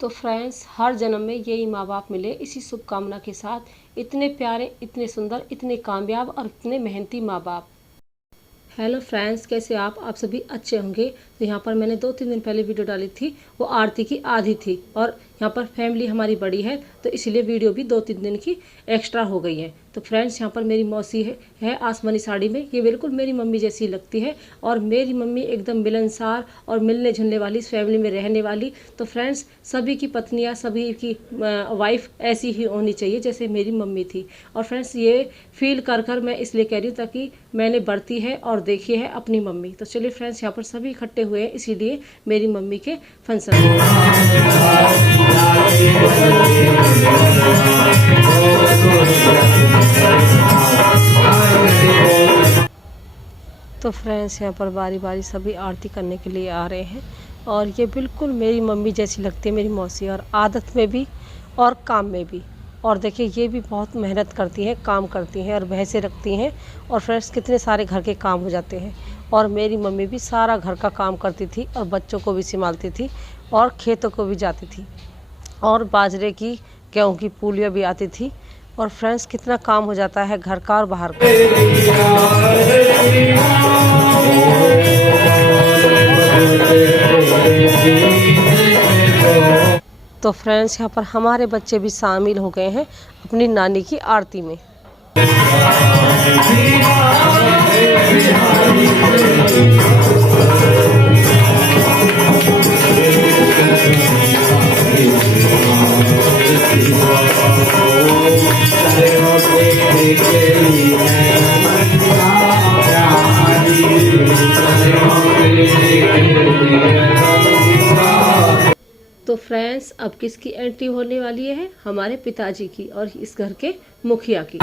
तो फ्रेंड्स, हर जन्म में यही माँ बाप मिले इसी शुभकामना के साथ। इतने प्यारे, इतने सुंदर, इतने कामयाब और इतने मेहनती माँ बाप। हेलो फ्रेंड्स, कैसे आप सभी अच्छे होंगे। तो यहाँ पर मैंने 2-3 दिन पहले वीडियो डाली थी, वो आरती की आधी थी और यहाँ पर फैमिली हमारी बड़ी है तो इसीलिए वीडियो भी 2-3 दिन की एक्स्ट्रा हो गई है। तो फ्रेंड्स, यहाँ पर मेरी मौसी है आसमानी साड़ी में। ये बिल्कुल मेरी मम्मी जैसी लगती है और मेरी मम्मी एकदम मिलनसार और मिलने जुलने वाली, इस फैमिली में रहने वाली। तो फ्रेंड्स, सभी की पत्नियाँ, सभी की वाइफ ऐसी ही होनी चाहिए जैसे मेरी मम्मी थी। और फ्रेंड्स, ये फील कर मैं इसलिए कह रही हूँ ताकि मैंने बढ़ती है और देखी है अपनी मम्मी। तो चलिए फ्रेंड्स, यहाँ पर सभी इकट्ठे हुए हैं इसीलिए मेरी मम्मी के फंक्शन में। तो फ्रेंड्स, यहाँ पर बारी बारी सभी आरती करने के लिए आ रहे हैं और ये बिल्कुल मेरी मम्मी जैसी लगती है मेरी मौसी, और आदत में भी और काम में भी। और देखिए, ये भी बहुत मेहनत करती हैं, काम करती हैं और भैंसे रखती हैं। और फ्रेंड्स, कितने सारे घर के काम हो जाते हैं। और मेरी मम्मी भी सारा घर का काम करती थी और बच्चों को भी संभालती थी और खेतों को भी जाती थी और बाजरे की, गेहूँ की पूलियाँ भी आती थी। और फ्रेंड्स, कितना काम हो जाता है घर का और बाहर का। तो फ्रेंड्स, यहाँ पर हमारे बच्चे भी शामिल हो गए हैं अपनी नानी की आरती में। तो फ्रेंड्स, अब किसकी एंट्री होने वाली है? हमारे पिताजी की और इस घर के मुखिया की।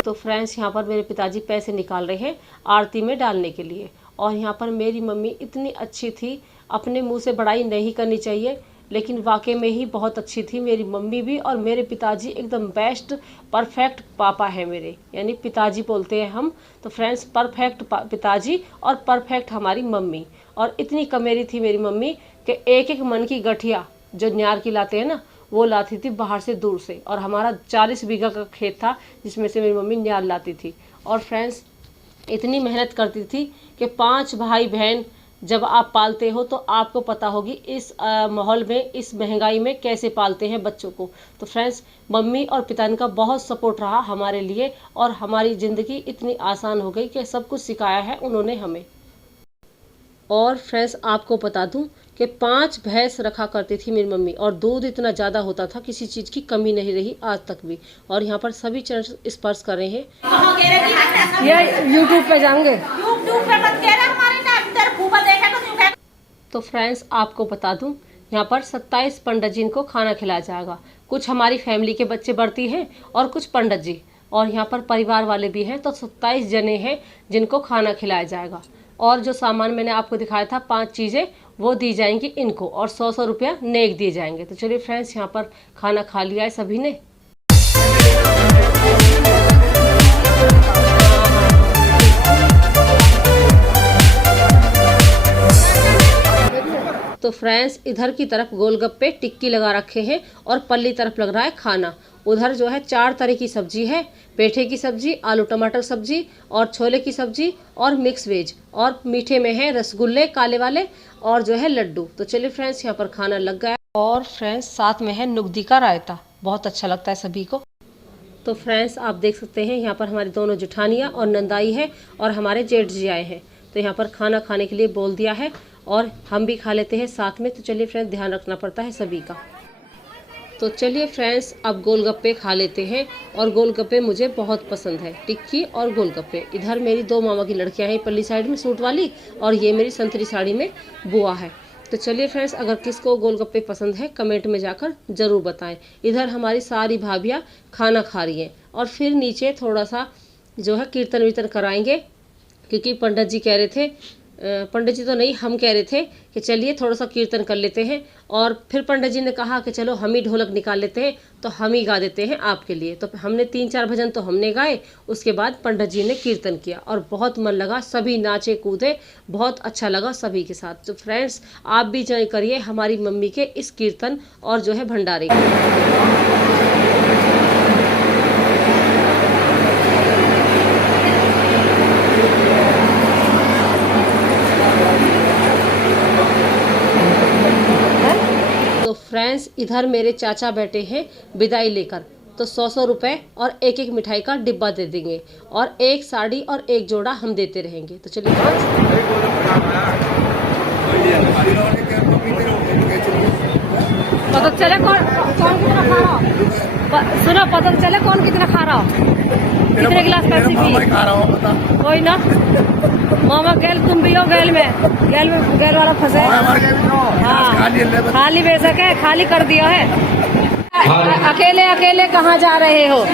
तो फ्रेंड्स, यहाँ पर मेरे पिताजी पैसे निकाल रहे हैं आरती में डालने के लिए। और यहाँ पर मेरी मम्मी इतनी अच्छी थी, अपने मुंह से बड़ाई नहीं करनी चाहिए, लेकिन वाकई में ही बहुत अच्छी थी मेरी मम्मी भी। और मेरे पिताजी एकदम बेस्ट परफेक्ट पापा है मेरे, यानी पिताजी बोलते हैं हम। तो फ्रेंड्स, परफेक्ट पिताजी और परफेक्ट हमारी मम्मी। और इतनी कमेरी थी मेरी मम्मी कि एक एक मन की गठिया जो न्यार की लाते हैं ना, वो लाती थी बाहर से दूर से। और हमारा 40 बीघा का खेत था जिसमें से मेरी मम्मी न्यार लाती थी। और फ्रेंड्स, इतनी मेहनत करती थी कि 5 भाई बहन जब आप पालते हो तो आपको पता होगी इस माहौल में, इस महंगाई में कैसे पालते हैं बच्चों को। तो फ्रेंड्स, मम्मी और पिताजी का बहुत सपोर्ट रहा हमारे लिए और हमारी ज़िंदगी इतनी आसान हो गई कि सब कुछ सिखाया है उन्होंने हमें। और फ्रेंड्स, आपको बता दूं कि 5 भैंस रखा करती थी मेरी मम्मी और दूध इतना ज़्यादा होता था, किसी चीज़ की कमी नहीं रही आज तक भी। और यहाँ पर सभी चरण स्पर्श कर रहे हैं। ये यूट्यूब पे जाएंगे, तो फ्रेंड्स, आपको बता दूं यहाँ पर 27 पंडित जी को खाना खिलाया जाएगा। कुछ हमारी फैमिली के बच्चे बढ़ती हैं और कुछ पंडित जी, और यहाँ पर परिवार वाले भी हैं। तो 27 जने हैं जिनको खाना खिलाया जाएगा। और जो सामान मैंने आपको दिखाया था 5 चीज़ें, वो दी जाएंगी इनको और 100-100 रुपया नेक दिए जाएंगे। तो चलिए फ्रेंड्स, यहाँ पर खाना खा लिया है सभी ने। तो फ्रेंड्स, इधर की तरफ गोलगप्पे टिक्की लगा रखे हैं और पल्ली तरफ लग रहा है खाना। उधर जो है 4 तरह की सब्जी है, पेठे की सब्जी, आलू टमाटर सब्जी और छोले की सब्जी और मिक्स वेज। और मीठे में है रसगुल्ले काले वाले और जो है लड्डू। तो चलिए फ्रेंड्स, यहाँ पर खाना लग गया। और फ्रेंड्स, साथ में है नुगदी का रायता, बहुत अच्छा लगता है सभी को। तो फ्रेंड्स, आप देख सकते हैं यहाँ पर हमारी दोनों जेठानियाँ और नंदाई है और हमारे जेठ जी आए हैं। तो यहाँ पर खाना खाने के लिए बोल दिया है और हम भी खा लेते हैं साथ में। तो चलिए फ्रेंड्स, ध्यान रखना पड़ता है सभी का। तो चलिए फ्रेंड्स, अब गोलगप्पे खा लेते हैं। और गोलगप्पे मुझे बहुत पसंद है, टिक्की और गोलगप्पे। इधर मेरी 2 मामा की लड़कियां हैं पल्ली साइड में सूट वाली, और ये मेरी संतरी साड़ी में बुआ है। तो चलिए फ्रेंड्स, अगर किसको गोलगप्पे पसंद है कमेंट में जाकर ज़रूर बताएं। इधर हमारी सारी भाभियाँ खाना खा रही हैं और फिर नीचे थोड़ा सा जो है कीर्तन वीर्तन कराएंगे, क्योंकि पंडित जी कह रहे थे पंडित जी तो नहीं, हम कह रहे थे कि चलिए थोड़ा सा कीर्तन कर लेते हैं। और फिर पंडित जी ने कहा कि चलो हम ही ढोलक निकाल लेते हैं, तो हम ही गा देते हैं आपके लिए। तो हमने 3-4 भजन तो हमने गाए, उसके बाद पंडित जी ने कीर्तन किया और बहुत मन लगा, सभी नाचे कूदे, बहुत अच्छा लगा सभी के साथ। तो फ्रेंड्स, आप भी ज्वाइन करिए हमारी मम्मी के इस कीर्तन और जो है भंडारे को। फ्रेंड्स, इधर मेरे चाचा बैठे हैं विदाई लेकर, तो 100-100 रुपये और एक मिठाई का डिब्बा दे देंगे और एक साड़ी और एक जोड़ा हम देते रहेंगे। तो चलिए पता चले कौन कितना खा रहा हो। सुनो, पता चले कौन कितना खा रहा हो, कितने गिलास पैसे पिए। कोई ना मामा, गैल तुम भी हो, गैल वाला फंसे। हाँ, खाली बेशक है, खाली कर दिया है। अकेले कहाँ जा रहे हो,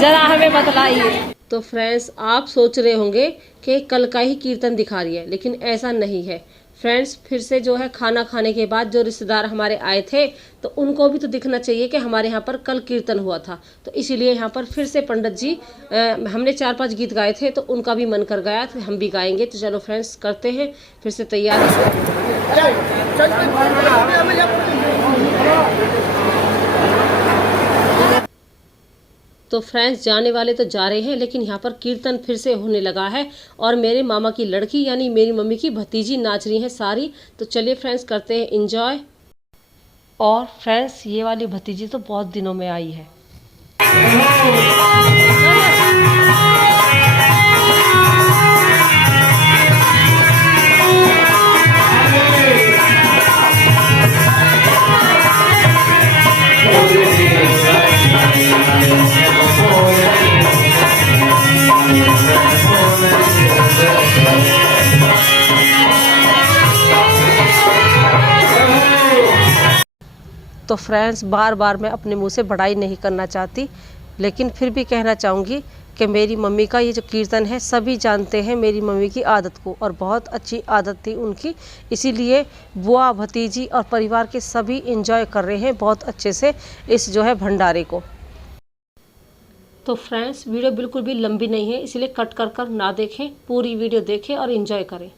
जरा हमें बतलाइए। तो फ्रेंड्स, आप सोच रहे होंगे कि कल का ही कीर्तन दिखा रही है, लेकिन ऐसा नहीं है फ्रेंड्स। फिर से जो है खाना खाने के बाद जो रिश्तेदार हमारे आए थे, तो उनको भी तो दिखना चाहिए कि हमारे यहाँ पर कल कीर्तन हुआ था। तो इसीलिए यहाँ पर फिर से पंडित जी, हमने 4-5 गीत गाए थे, तो उनका भी मन कर गया, तो हम भी गाएंगे। तो चलो फ्रेंड्स, करते हैं फिर से तैयारी। तो फ्रेंड्स, जाने वाले तो जा रहे हैं, लेकिन यहाँ पर कीर्तन फिर से होने लगा है और मेरे मामा की लड़की यानी मेरी मम्मी की भतीजी नाच रही हैं सारी। तो चलिए फ्रेंड्स, करते हैं एंजॉय। और फ्रेंड्स, ये वाली भतीजी तो बहुत दिनों में आई है। तो फ्रेंड्स, बार बार मैं अपने मुंह से बड़ाई नहीं करना चाहती, लेकिन फिर भी कहना चाहूँगी कि मेरी मम्मी का ये जो कीर्तन है, सभी जानते हैं मेरी मम्मी की आदत को, और बहुत अच्छी आदत थी उनकी। इसीलिए बुआ, भतीजी और परिवार के सभी एंजॉय कर रहे हैं बहुत अच्छे से इस जो है भंडारे को। तो फ्रेंड्स, वीडियो बिल्कुल भी लंबी नहीं है, इसलिए कट कर ना देखें, पूरी वीडियो देखें और एंजॉय करें।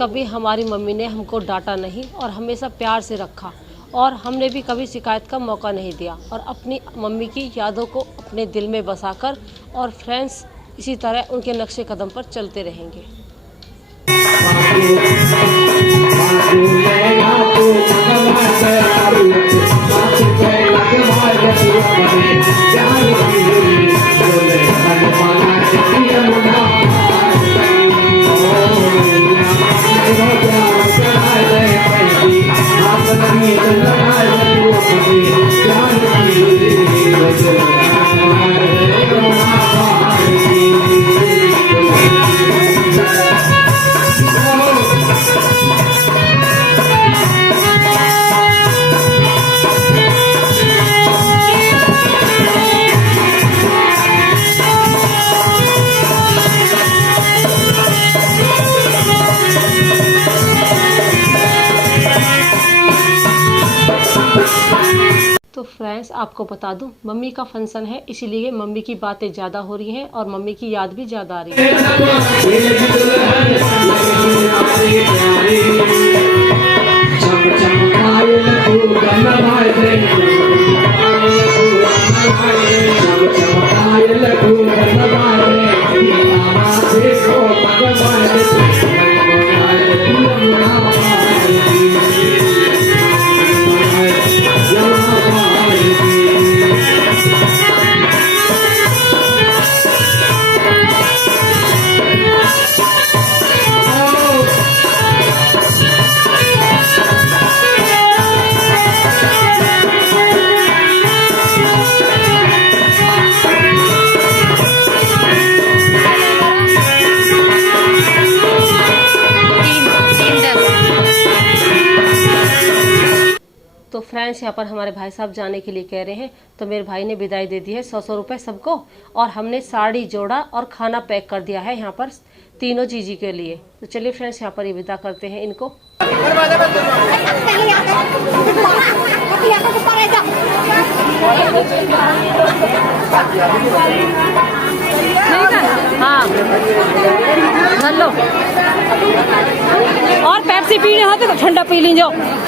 कभी हमारी मम्मी ने हमको डांटा नहीं और हमेशा प्यार से रखा और हमने भी कभी शिकायत का मौका नहीं दिया और अपनी मम्मी की यादों को अपने दिल में बसाकर और फ्रेंड्स इसी तरह उनके नक्शे कदम पर चलते रहेंगे। तो फ्रेंड्स आपको बता दूं मम्मी का फंक्शन है, इसीलिए मम्मी की बातें ज़्यादा हो रही हैं और मम्मी की याद भी ज़्यादा आ रही तो फ्रेंड्स यहाँ पर हमारे भाई साहब जाने के लिए कह रहे हैं, तो मेरे भाई ने विदाई दे दी है 100 रुपये सबको और हमने साड़ी जोड़ा और खाना पैक कर दिया है यहाँ पर तीनों जीजी के लिए। तो चलिए फ्रेंड्स यहाँ पर ये विदा करते हैं इनको। हाँ हेलो और पेप्सी पीने होते तो ठंडा पी लीजिए।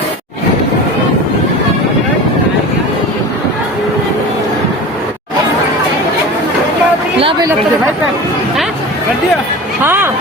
हाँ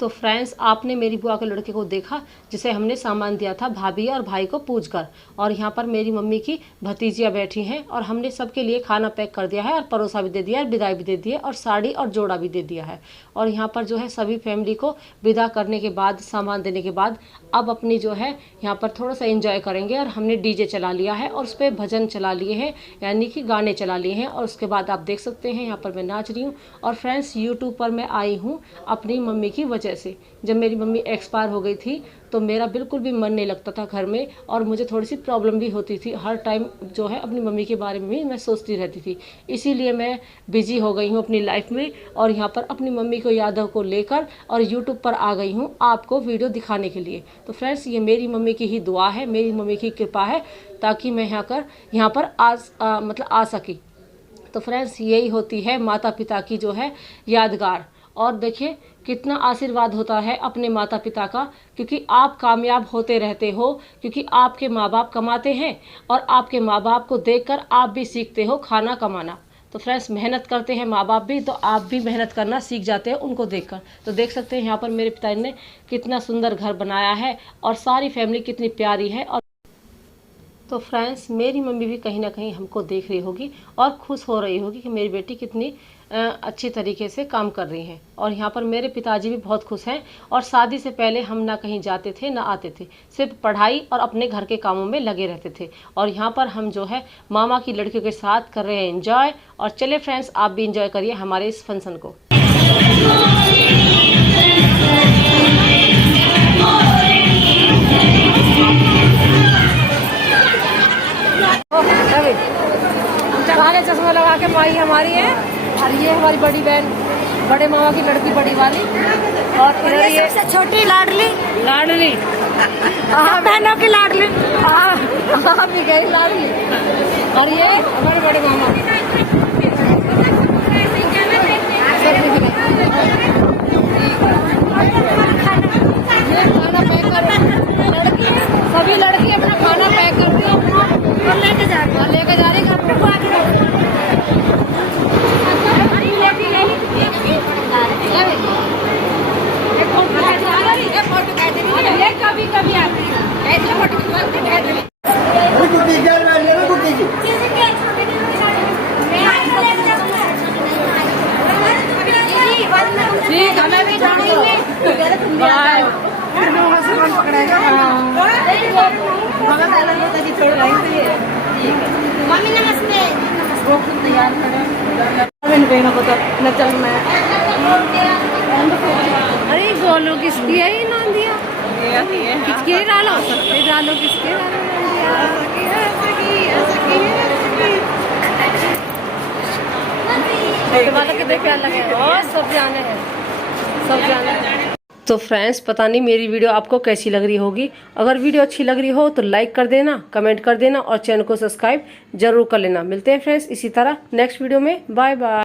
तो फ्रेंड्स आपने मेरी बुआ के लड़के को देखा जिसे हमने सामान दिया था भाभी और भाई को पूछकर, और यहाँ पर मेरी मम्मी की भतीजियाँ बैठी हैं और हमने सबके लिए खाना पैक कर दिया है और परोसा भी दे दिया है, विदाई भी दे दी है और साड़ी और जोड़ा भी दे दिया है। और यहाँ पर जो है सभी फैमिली को विदा करने के बाद सामान देने के बाद अब अपनी जो है यहाँ पर थोड़ा सा एंजॉय करेंगे और हमने डीजे चला लिया है और उस पर भजन चला लिए हैं, यानी कि गाने चला लिए हैं। और उसके बाद आप देख सकते हैं यहाँ पर मैं नाच रही हूँ। और फ्रेंड्स यूट्यूब पर मैं आई हूँ अपनी मम्मी की वजह से। जब मेरी मम्मी एक्सपायर हो गई थी तो मेरा बिल्कुल भी मन नहीं लगता था घर में और मुझे थोड़ी सी प्रॉब्लम भी होती थी। हर टाइम जो है अपनी मम्मी के बारे में भी मैं सोचती रहती थी, इसीलिए मैं बिजी हो गई हूँ अपनी लाइफ में और यहाँ पर अपनी मम्मी को यादों को लेकर और यूट्यूब पर आ गई हूँ आपको वीडियो दिखाने के लिए। तो फ्रेंड्स ये मेरी मम्मी की ही दुआ है, मेरी मम्मी की कृपा है ताकि मैं यहाँ पर आ सकी। तो फ्रेंड्स यही होती है माता पिता की जो है यादगार। और देखिए कितना आशीर्वाद होता है अपने माता पिता का, क्योंकि आप कामयाब होते रहते हो, क्योंकि आपके माँ बाप कमाते हैं और आपके माँ बाप को देखकर आप भी सीखते हो खाना कमाना। तो फ्रेंड्स मेहनत करते हैं माँ बाप भी, तो आप भी मेहनत करना सीख जाते हैं उनको देखकर। तो देख सकते हैं यहाँ पर मेरे पिताजी ने कितना सुंदर घर बनाया है और सारी फैमिली कितनी प्यारी है। और तो फ्रेंड्स मेरी मम्मी भी कहीं ना कहीं हमको देख रही होगी और खुश हो रही होगी कि मेरी बेटी कितनी अच्छी तरीके से काम कर रही हैं। और यहाँ पर मेरे पिताजी भी बहुत खुश हैं। और शादी से पहले हम ना कहीं जाते थे ना आते थे, सिर्फ पढ़ाई और अपने घर के कामों में लगे रहते थे। और यहाँ पर हम जो है मामा की लड़कियों के साथ कर रहे हैं एंजॉय। और चलिए फ्रेंड्स आप भी एंजॉय करिए हमारे इस फंक्शन को। चश्मा लगा के माई हमारी है और ये हमारी बड़ी बहन बड़े मामा की लड़की बड़ी वाली, और इधर ये सबसे छोटी लाडली हाँ बहनों की लाडली हाँ भी गई लाडली, और ये हमारे बड़े मामा सब खाना पैक करो, सभी लड़की अपना खाना पैक कर दिया और लेके जा रही घर पे। कभी कभी आती है ठीक, हमें भी छोड़ दो। मम्मी नमस्ते। तैयार खड़े न चलना है। अरे गोलू किसकी है? ये नाम दिया किसके डालो, किसके वाले के देख क्या लगे और सब जाने हैं। तो फ्रेंड्स, पता नहीं मेरी वीडियो आपको कैसी लग रही होगी। अगर वीडियो अच्छी लग रही हो तो लाइक कर देना, कमेंट कर देना और चैनल को सब्सक्राइब जरूर कर लेना। मिलते हैं फ्रेंड्स इसी तरह नेक्स्ट वीडियो में। Bye bye.